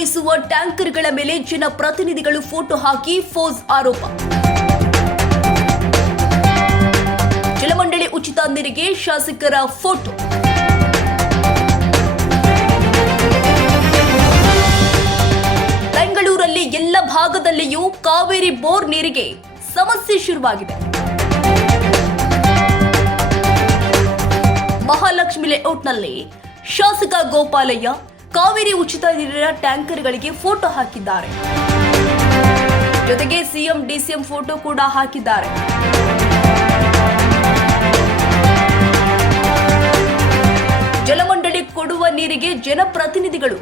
ಟ್ಯಾಂಕರ್ಗಳ ಮೇಲೆ ಜನಪ್ರತಿನಿಧಿಗಳು ಫೋಟೋ ಹಾಕಿ ಫೋಸ್ ಆರೋಪ. ಜಲಮಂಡಳಿ ಉಚಿತ ನೀರಿಗೆ ಶಾಸಕರ ಫೋಟೋ. ಬೆಂಗಳೂರಲ್ಲಿ ಎಲ್ಲ ಭಾಗದಲ್ಲಿಯೂ ಕಾವೇರಿ ಬೋರ್ ನೀರಿಗೆ ಸಮಸ್ಯೆ ಶುರುವಾಗಿದೆ. ಮಹಾಲಕ್ಷ್ಮಿ ಲೇಔಟ್ನಲ್ಲಿ ಶಾಸಕ ಗೋಪಾಲಯ್ಯ ಕಾವೇರಿ ಉಚಿತ ನೀರಿನ ಟ್ಯಾಂಕರ್ಗಳಿಗೆ ಫೋಟೋ ಹಾಕಿದ್ದಾರೆ. ಜೊತೆಗೆ ಸಿಎಂ, ಡಿಸಿಎಂ ಫೋಟೋ ಕೂಡ ಹಾಕಿದ್ದಾರೆ. ಜಲಮಂಡಳಿ ಕೊಡುವ ನೀರಿಗೆ ಜನಪ್ರತಿನಿಧಿಗಳು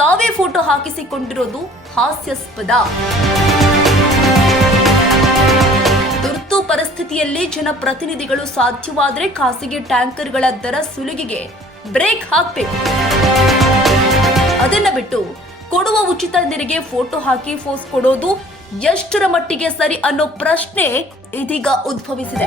ತಾವೇ ಫೋಟೋ ಹಾಕಿಸಿಕೊಂಡಿರೋದು ಹಾಸ್ಯಾಸ್ಪದ. ತುರ್ತು ಪರಿಸ್ಥಿತಿಯಲ್ಲಿ ಜನಪ್ರತಿನಿಧಿಗಳು ಸಾಧ್ಯವಾದರೆ ಖಾಸಗಿ ಟ್ಯಾಂಕರ್ಗಳ ದರ ಸುಲಿಗೆಗೆ ಬ್ರೇಕ್ ಹಾಕಬೇಕು. ಉಚಿತ ನೀರಿಗೆ ಫೋಟೋ ಹಾಕಿ ಫೋಸ್ ಕೊಡೋದು ಎಷ್ಟರ ಮಟ್ಟಿಗೆ ಸರಿ ಅನ್ನೋ ಪ್ರಶ್ನೆ ಇದೀಗ ಉದ್ಭವಿಸಿದೆ.